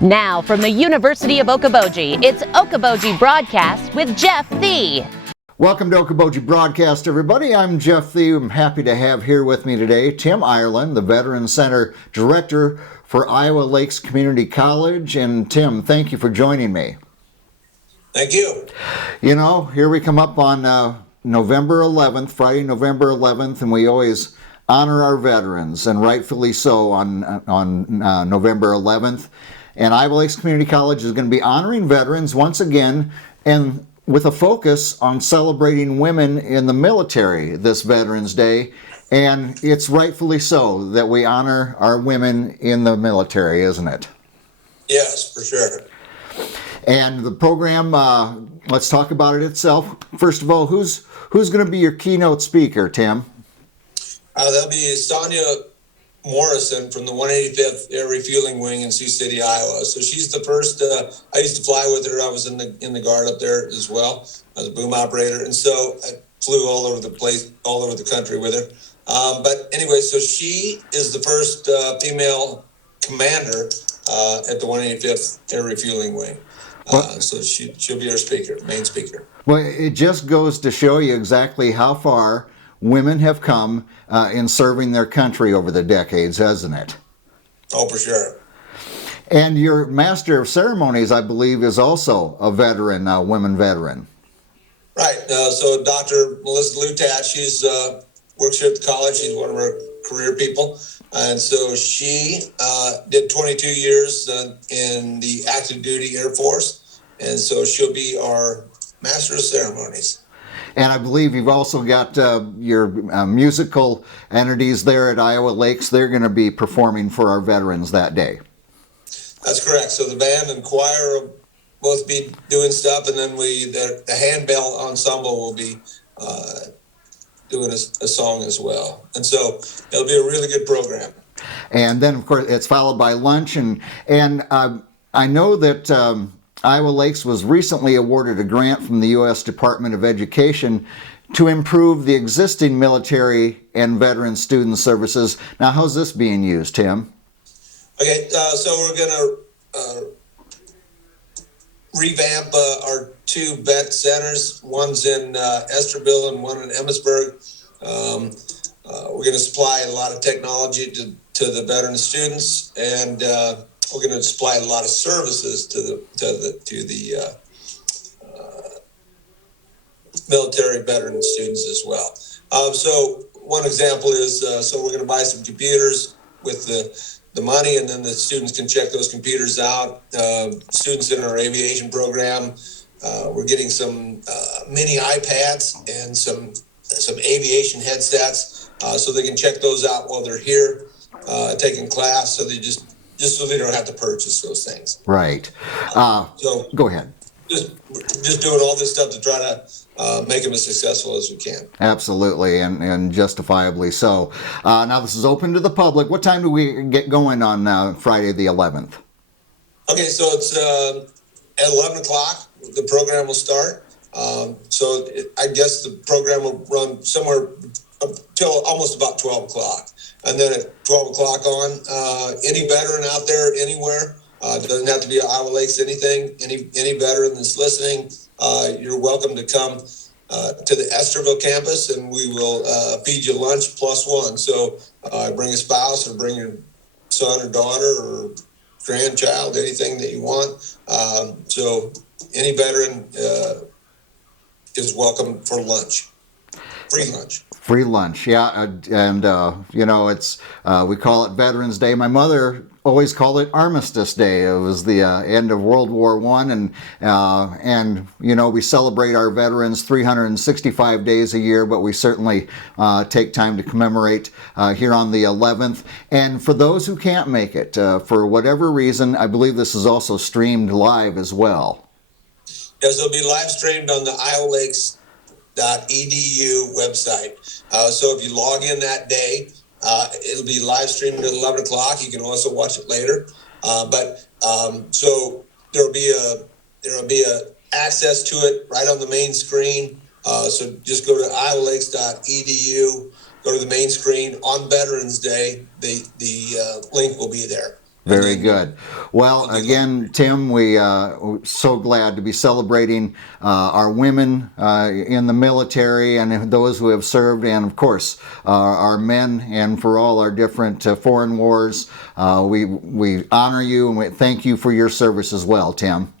Now from the University of Okoboji, it's Okoboji Broadcast with Jeff Thie. Welcome to Okoboji Broadcast, everybody. I'm Jeff Thie. I'm happy to have here with me today Tim Ireland, the Veterans Center Director for Iowa Lakes Community College. And Tim, thank you for joining me. Thank you. You know, here we come up on November 11th, Friday, November 11th, and we always honor our veterans, and rightfully so on November 11th. And Iowa Lakes Community College is going to be honoring veterans once again, and with a focus on celebrating women in the military this Veterans Day. And it's rightfully so that we honor our women in the military, isn't it? Yes, for sure. And the program, let's talk about it itself. First of all, who's going to be your keynote speaker, Tim? That'll be Sonia Morrison from the 185th Air Refueling Wing in Sioux City, Iowa. So she's the first. I used to fly with her. I was in the Guard up there as well. I was a boom operator, and so I flew all over the place, all over the country with her. But anyway, so she is the first female commander at the 185th Air Refueling Wing. So she'll be our speaker, main speaker. Well, it just goes to show you exactly how far women have come in serving their country over the decades, hasn't it? Oh, for sure. And your Master of Ceremonies, I believe, is also a veteran, women veteran. Right. So Dr. Melissa Lutat, she's works here at the college. She's one of our career people. And so she did 22 years in the active duty Air Force. And so she'll be our Master of Ceremonies. And I believe you've also got your musical entities there at Iowa Lakes. They're going to be performing for our veterans that day. That's correct. So the band and choir will both be doing stuff, and then the handbell ensemble will be doing a song as well. And so it'll be a really good program. And then, of course, it's followed by lunch. And I know that Iowa Lakes was recently awarded a grant from the U.S. Department of Education to improve the existing military and veteran student services. Now, how's this being used, Tim? Okay, so we're going to revamp our two vet centers. One's in Esterville and one in Emmitsburg. We're going to supply a lot of technology to the veteran students, and we're going to supply a lot of services to the military veteran students as well. So one example is, so we're going to buy some computers with the money, and then the students can check those computers out. Students in our aviation program, we're getting some mini iPads and some aviation headsets, so they can check those out while they're here taking class. So they just so they don't have to purchase those things. Right. So go ahead. Just doing all this stuff to try to make them as successful as we can. Absolutely, and justifiably so. Now this is open to the public. What time do we get going on Friday the 11th? Okay, so it's at 11 o'clock. The program will start. I guess the program will run somewhere till almost about 12 o'clock. And then at 12 o'clock on, any veteran out there anywhere, doesn't have to be Iowa Lakes, anything, any veteran that's listening, you're welcome to come to the Esterville campus, and we will feed you lunch +1. So bring a spouse or bring your son or daughter or grandchild, anything that you want. So any veteran is welcome for lunch, free lunch. Free lunch, yeah, and you know, it's we call it Veterans Day. My mother always called it Armistice Day. It was the end of World War I, and you know, we celebrate our veterans 365 days a year, but we certainly take time to commemorate here on the 11th. And for those who can't make it for whatever reason, I believe this is also streamed live as well. Yes, it'll be live streamed on the Iowa Lakes .edu website. So if you log in that day, it'll be live streamed at 11 o'clock. You can also watch it later. So there'll be a access to it right on the main screen. So just go to iowalakes.edu, go to the main screen on Veterans Day. The link will be there. Very good. Well, again, Tim, we're so glad to be celebrating our women in the military and those who have served, and of course, our men, and for all our different foreign wars. We honor you and we thank you for your service as well, Tim.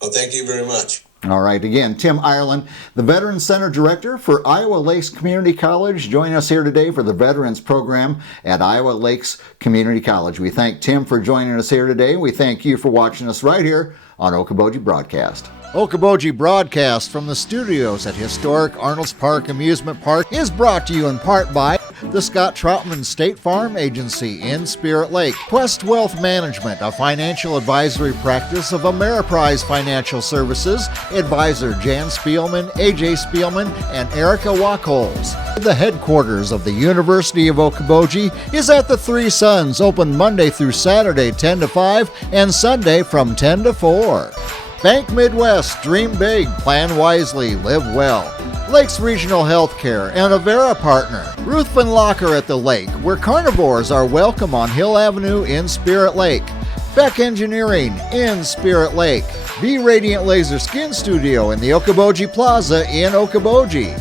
Well, thank you very much. All right, again, Tim Ireland, the Veterans Center Director for Iowa Lakes Community College, joining us here today for the Veterans Program at Iowa Lakes Community College. We thank Tim for joining us here today. We thank you for watching us right here on Okoboji Broadcast. Okoboji Broadcast from the studios at historic Arnold's Park Amusement Park is brought to you in part by the Scott Troutman State Farm Agency in Spirit Lake, Quest Wealth Management, a financial advisory practice of Ameriprise Financial Services, advisor Jan Spielman, AJ Spielman, and Erica Wachholz. The headquarters of the University of Okoboji is at the Three Sons, open Monday through Saturday 10 to 5 and Sunday from 10 to 4. Bank Midwest, dream big, plan wisely, live well. Lakes Regional Healthcare and Avera Partner. Ruthven Locker at the Lake, where carnivores are welcome on Hill Avenue in Spirit Lake. Beck Engineering in Spirit Lake. Be Radiant Laser Skin Studio in the Okoboji Plaza in Okoboji.